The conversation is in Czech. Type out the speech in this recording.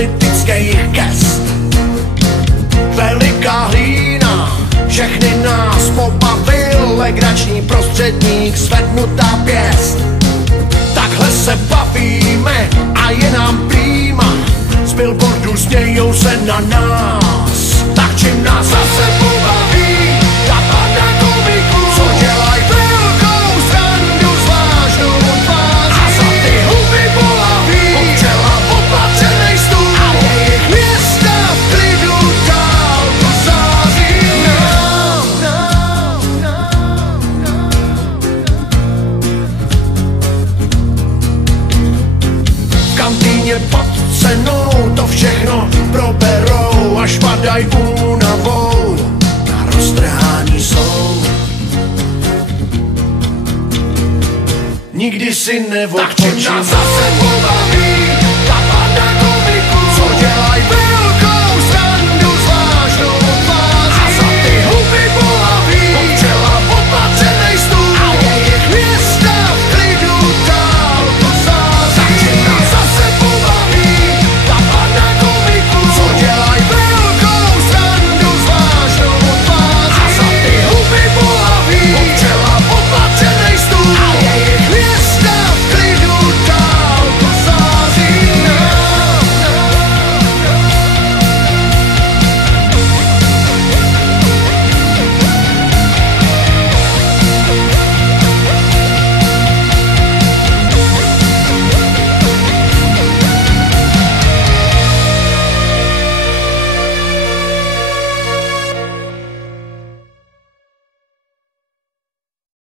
politických gest. Veliká hlína všechny nás pobavil, legrační prostředník, zvednutá pěst. Takhle se bavíme a je nám prýma, z billboardu smějou se na nás. Tak čím nás zase pobaví ta banda komiků, co dělaj velkou srandu s vážnou tváří. A za ty huby bolaví občela opatřenej stůl a jejich města v klidu dál tu sází. V kantýně pod cenou to všechno proberou, až padaj únavou na roztrhání jsou. Nikdy si neodpočínou. Tak čím nás zase pobaví